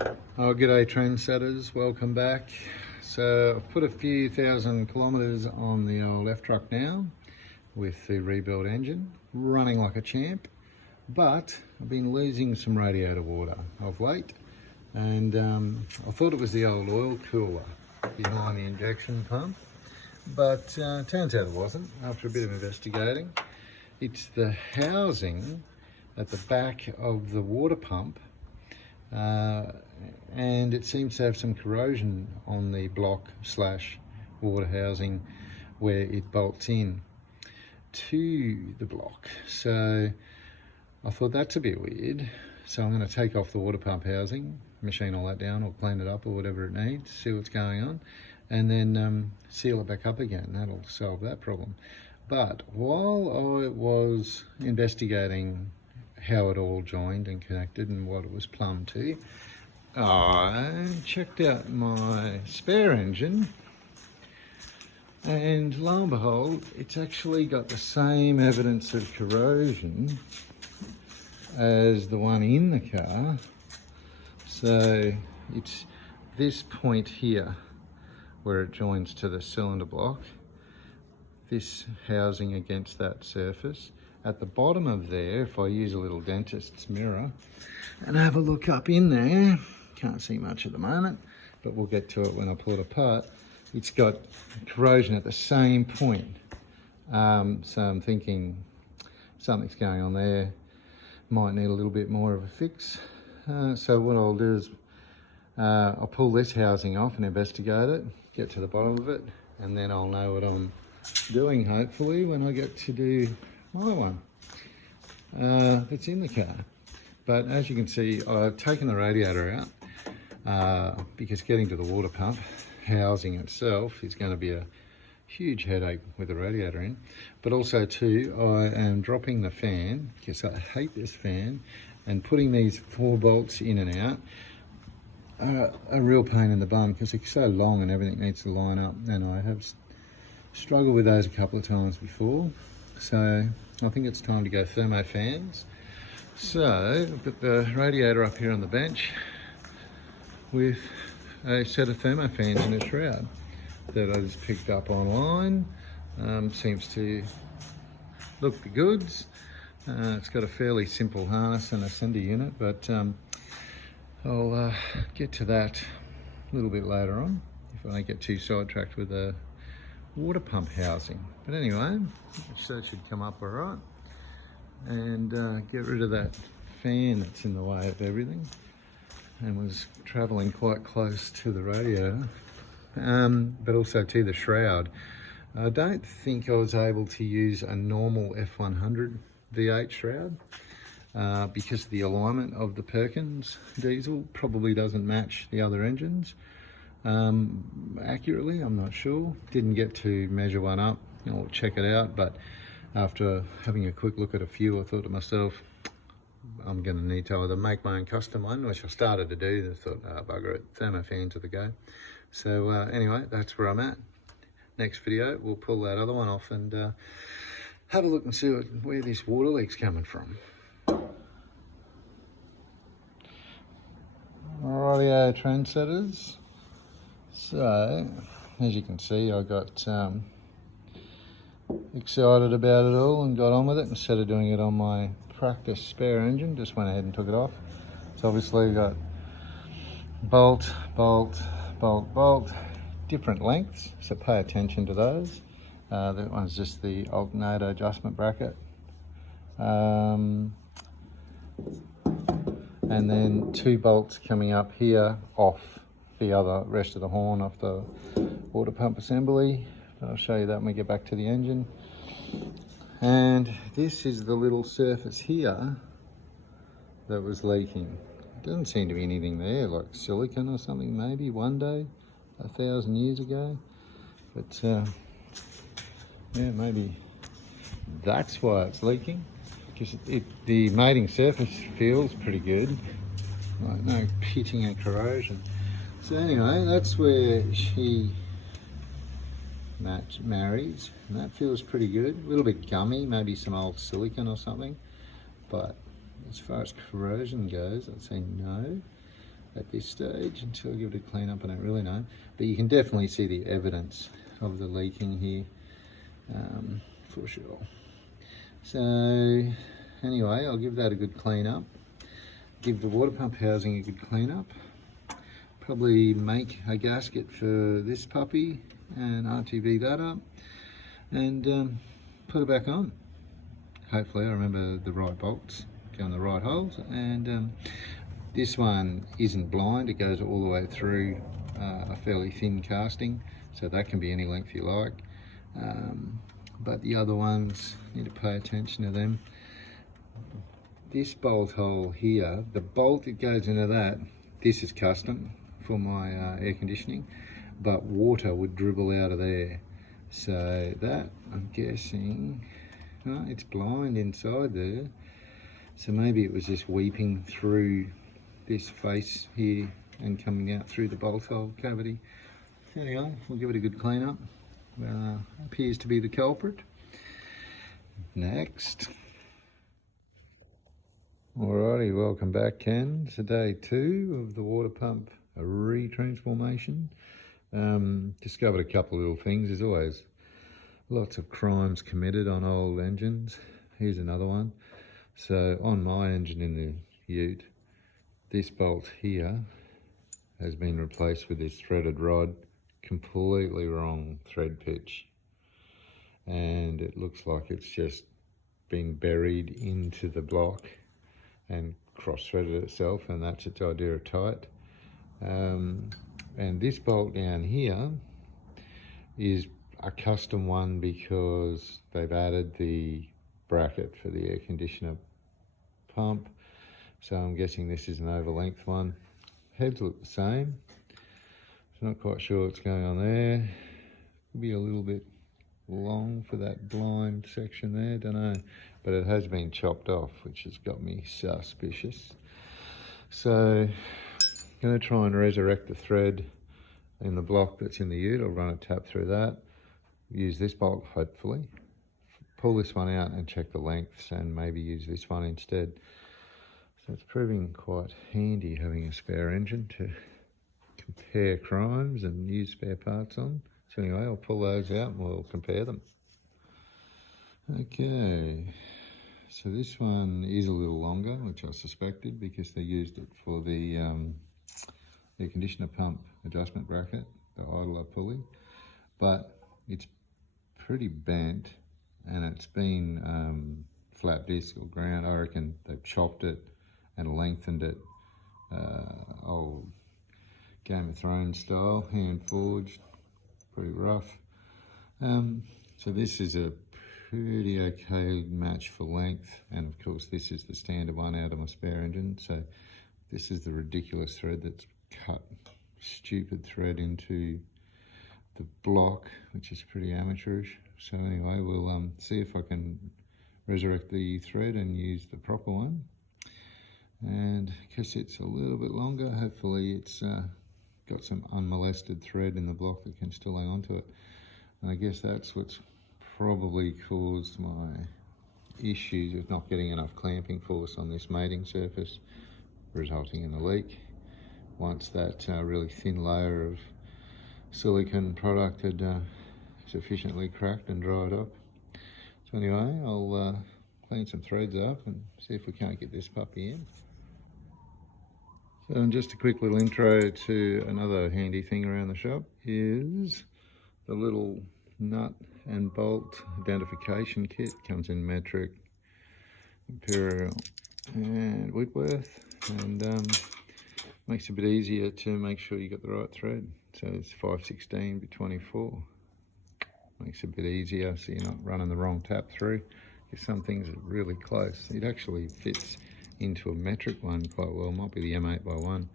Oh, g'day trendsetters, welcome back. So I've put a few thousand kilometres on the old F-truck now with the rebuilt engine, running like a champ, but I've been losing some radiator water of late, and I thought it was the old oil cooler behind the injection pump, but turns out it wasn't after a bit of investigating. It's the housing at the back of the water pump, and it seems to have some corrosion on the block slash water housing where it bolts in to the block. So I thought that's a bit weird, so I'm going to take off the water pump housing, machine all that down or clean it up or whatever it needs, see what's going on, and then seal it back up again. That'll solve that problem. But while I was investigating how it all joined and connected and what it was plumbed to, I checked out my spare engine, and lo and behold, it's actually got the same evidence of corrosion as the one in the car. So it's this point here where it joins to the cylinder block, this housing against that surface. At the bottom of there, if I use a little dentist's mirror and have a look up in there, can't see much at the moment, but we'll get to it when I pull it apart. It's got corrosion at the same point. So I'm thinking something's going on there, might need a little bit more of a fix. So what I'll do is I'll pull this housing off and investigate it, get to the bottom of it, and then I'll know what I'm doing hopefully when I get to do my one that's in the car. But as you can see, I've taken the radiator out because getting to the water pump housing itself is going to be a huge headache with the radiator in. But also too, I am dropping the fan because I hate this fan, and putting these 4 bolts in and out are a real pain in the bum because they're so long and everything needs to line up, and I have struggled with those a couple of times before. So I think it's time to go Thermo fans. So I've got the radiator up here on the bench with a set of Thermo fans and a shroud that I just picked up online. Seems to look the goods. It's got a fairly simple harness and a sender unit, but I'll get to that a little bit later on if I don't get too sidetracked with the water pump housing. But anyway, so it should come up all right, and get rid of that fan that's in the way of everything and was traveling quite close to the radiator, but also to the shroud. I don't think I was able to use a normal F100 V8 shroud because the alignment of the Perkins Diesel probably doesn't match the other engines accurately. I'm not sure, didn't get to measure one up or check it out, but after having a quick look at a few, I thought to myself, I'm going to need to either make my own custom one, which I started to do. I thought, bugger it, Thermo fan to the go. So anyway, that's where I'm at. Next video, we'll pull that other one off and have a look and see where this water leak's coming from. Rightio trendsetters. So, as you can see, I got excited about it all and got on with it. Instead of doing it on my practice spare engine, just went ahead and took it off. So obviously got bolt, bolt, bolt, bolt, different lengths, so pay attention to those. That one's just the alternator adjustment bracket. And then 2 bolts coming up here off the other rest of the horn off the water pump assembly. I'll show you that when we get back to the engine. And this is the little surface here that was leaking. Doesn't seem to be anything there, like silicon or something maybe one day, 1,000 years ago. But yeah, maybe that's why it's leaking. Because the mating surface feels pretty good, like no pitting and corrosion. So anyway, that's where she marries, and that feels pretty good. A little bit gummy, maybe some old silicon or something, but as far as corrosion goes, I'd say no. at this stage until I give it a clean up. I don't really know, but you can definitely see the evidence of the leaking here, for sure. So anyway, I'll give that a good clean up, give the water pump housing a good clean up, probably make a gasket for this puppy and RTV that up, and put it back on. Hopefully I remember the right bolts, go in the right holes, and this one isn't blind, it goes all the way through a fairly thin casting, so that can be any length you like, but the other ones, need to pay attention to them. This bolt hole here, the bolt that goes into that, this is custom for my air conditioning, but water would dribble out of there, so that, I'm guessing, it's blind inside there, so maybe it was just weeping through this face here and coming out through the bolt hole cavity. Anyway, we'll give it a good clean up. Appears to be the culprit. Next. Alrighty, welcome back, Ken. It's day 2 of the water pump retransformation. Discovered a couple of little things. There's always lots of crimes committed on old engines. Here's another one. So on my engine in the ute, this bolt here has been replaced with this threaded rod, completely wrong thread pitch, and it looks like it's just been buried into the block and cross-threaded itself, and that's its idea of tight. And this bolt down here is a custom one because they've added the bracket for the air conditioner pump, so I'm guessing this is an over-length one. Heads look the same, so not quite sure what's going on there. Could be a little bit long for that blind section there, don't know, but it has been chopped off, which has got me suspicious. So I'm going to try and resurrect the thread in the block that's in the ute. I'll run a tap through that, use this bolt hopefully, pull this one out and check the lengths, and maybe use this one instead. So it's proving quite handy having a spare engine to compare crimes and use spare parts on. So anyway, I'll pull those out and we'll compare them. Okay, so this one is a little longer, which I suspected because they used it for the air conditioner pump adjustment bracket, the idler pulley, but it's pretty bent and it's been flat disc or ground. I reckon they've chopped it and lengthened it, old Game of Thrones style, hand forged, pretty rough. So this is a pretty okay match for length, and of course this is the standard one out of my spare engine. So this is the ridiculous thread that's cut stupid thread into the block, which is pretty amateurish. So anyway, we'll see if I can resurrect the thread and use the proper one. And because it's a little bit longer, hopefully it's got some unmolested thread in the block that can still hang on to it. And I guess that's what's probably caused my issues with not getting enough clamping force on this mating surface, resulting in the leak. Once that really thin layer of silicone product had sufficiently cracked and dried up. So anyway, I'll clean some threads up and see if we can't get this puppy in. So, and just a quick little intro to another handy thing around the shop is the little nut and bolt identification kit. Comes in metric, imperial and Whitworth, and makes it a bit easier to make sure you got the right thread. So it's 516 by 24. Makes it a bit easier so you're not running the wrong tap through, because some things are really close. It actually fits into a metric one quite well. Might be the M8x1.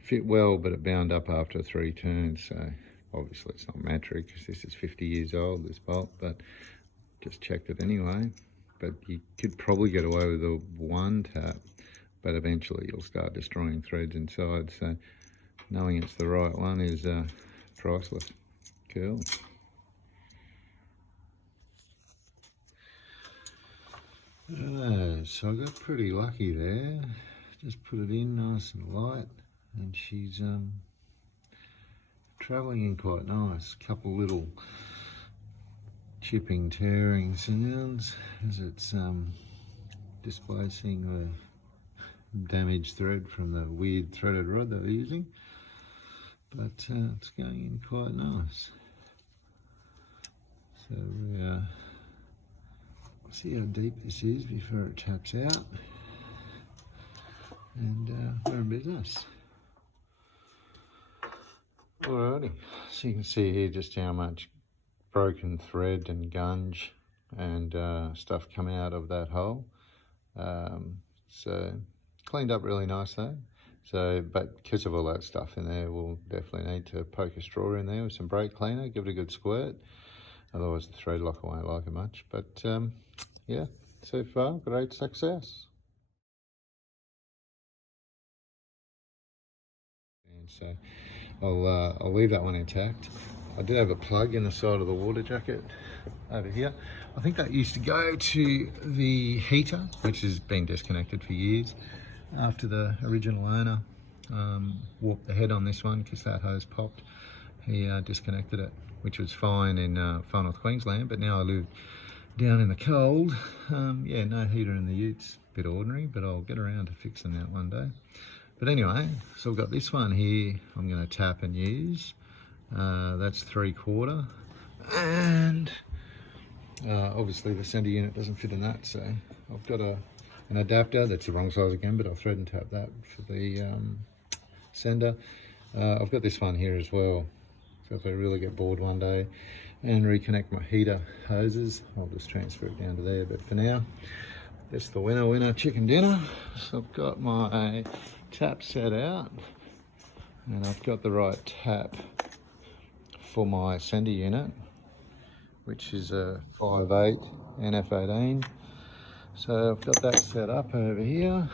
Fit well, but it bound up after 3 turns, so obviously it's not metric because this is 50 years old, this bolt, but just checked it anyway. But you could probably get away with a 1 tap, but eventually you'll start destroying threads inside, so knowing it's the right one is priceless. Cool. So I got pretty lucky there. Just put it in nice and light. and she's travelling in quite nice. Couple little chipping, tearing sounds as it's displacing the damaged thread from the weird threaded rod that we're using, but it's going in quite nice. So see how deep this is before it taps out, and we're in business. Alrighty, so you can see here just how much broken thread and gunge and stuff coming out of that hole. So cleaned up really nice though. So, but because of all that stuff in there, we'll definitely need to poke a straw in there with some brake cleaner, give it a good squirt. Otherwise the thread locker won't like it much. But yeah, so far great success. And so I'll leave that one intact. I did have a plug in the side of the water jacket over here. I think that used to go to the heater, which has been disconnected for years after the original owner warped the head on this one because that hose popped. He disconnected it, which was fine in far north Queensland, but now I live down in the cold. Yeah, no heater in the utes, bit ordinary, but I'll get around to fixing that one day. But anyway, so I've got this one here I'm going to tap and use. That's 3/4, and obviously the sender unit doesn't fit in that, so I've got an adapter that's the wrong size again, but I'll thread and tap that for the sender. I've got this one here as well, so if I really get bored one day and reconnect my heater hoses, I'll just transfer it down to there. But for now, that's the winner chicken dinner. So I've got my tap set out, and I've got the right tap for my sender unit, which is a 5/8 NF18. So I've got that set up over here,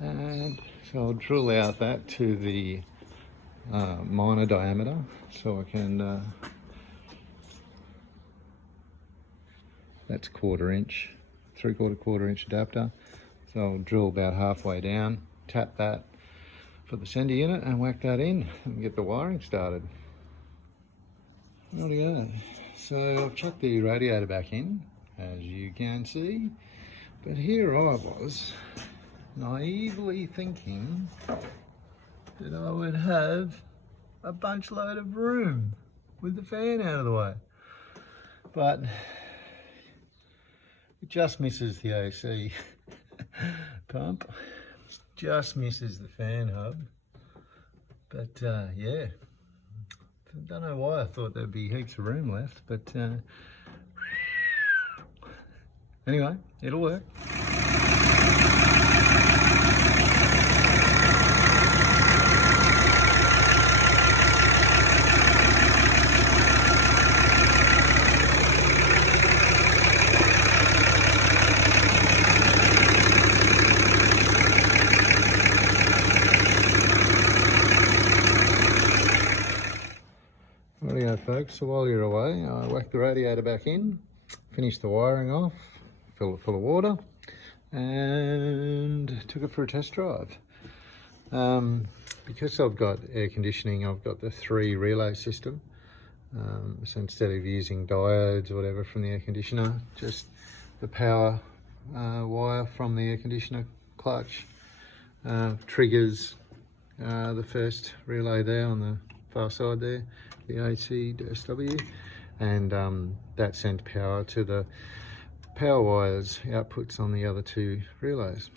and so I'll drill out that to the minor diameter, so I can that's 1/4 inch, 3/4 inch adapter. So I'll drill about halfway down, tap that for the sender unit, and whack that in and get the wiring started. Rightio. So I've chucked the radiator back in, as you can see, but here I was naively thinking that I would have a bunch load of room with the fan out of the way, but it just misses the AC pump, just misses the fan hub. But yeah, I don't know why I thought there'd be heaps of room left, but anyway, it'll work. Rightio folks, so while you're away, I whacked the radiator back in, finished the wiring off, filled it full of water, and took it for a test drive. Because I've got air conditioning, I've got the 3 relay system. So instead of using diodes or whatever from the air conditioner, just the power wire from the air conditioner clutch triggers the first relay there on the far side there, the AC-SW, and that sends power to the power wires outputs on the other 2 relays.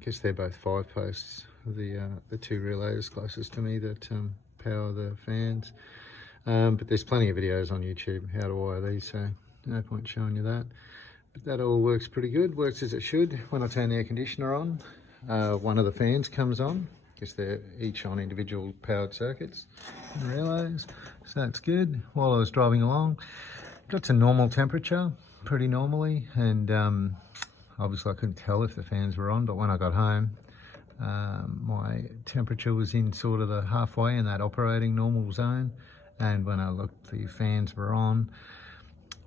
Guess they're both 5 posts, the 2 relays closest to me that power the fans. But there's plenty of videos on YouTube how to wire these, so no point showing you that. But that all works pretty good, works as it should. When I turn the air conditioner on, one of the fans comes on. Guess they're each on individual powered circuits and relays, so that's good. While I was driving along, got to normal temperature pretty normally, and obviously I couldn't tell if the fans were on, but when I got home, my temperature was in sort of the halfway in that operating normal zone, and when I looked, the fans were on.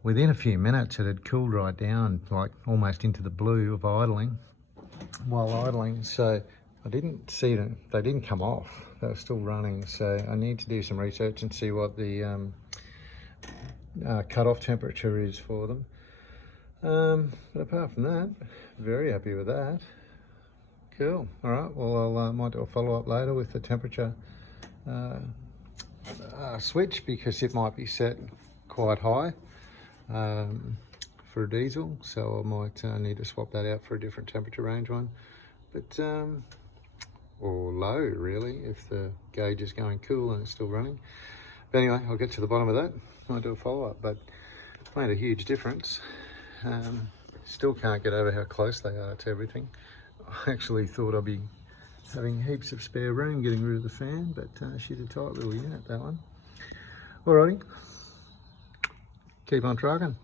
Within a few minutes it had cooled right down, like almost into the blue of idling, while idling. So I didn't see them, they didn't come off, they were still running, so I need to do some research and see what the cut-off temperature is for them. But apart from that, very happy with that. Cool. All right, well, I might do a follow-up later with the temperature switch, because it might be set quite high for a diesel, so I might need to swap that out for a different temperature range one, but or low really, if the gauge is going cool and it's still running. But anyway, I'll get to the bottom of that. I'll do a follow-up, but it's made a huge difference. Still can't get over how close they are to everything. I actually thought I'd be having heaps of spare room getting rid of the fan, but she's a tight little unit, that one. Alrighty, keep on trucking.